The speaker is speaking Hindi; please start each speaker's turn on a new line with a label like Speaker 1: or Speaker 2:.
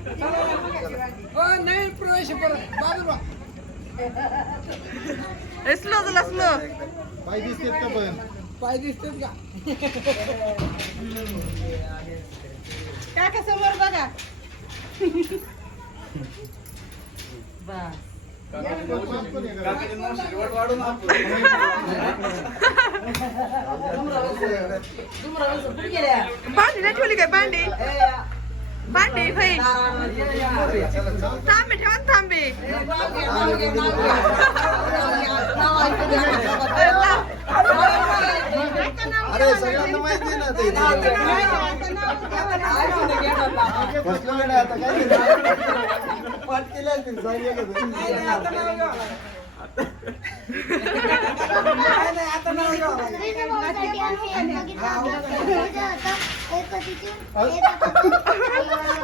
Speaker 1: नाही प्रवेश परत बाजूला
Speaker 2: स्लो
Speaker 3: पाय दिसतेत का पण
Speaker 1: पाय दिसतेत
Speaker 4: का का समोर बघा नाही
Speaker 2: ठेवली काय भांडी नाही भाई थांबे ठेवा थांबे आता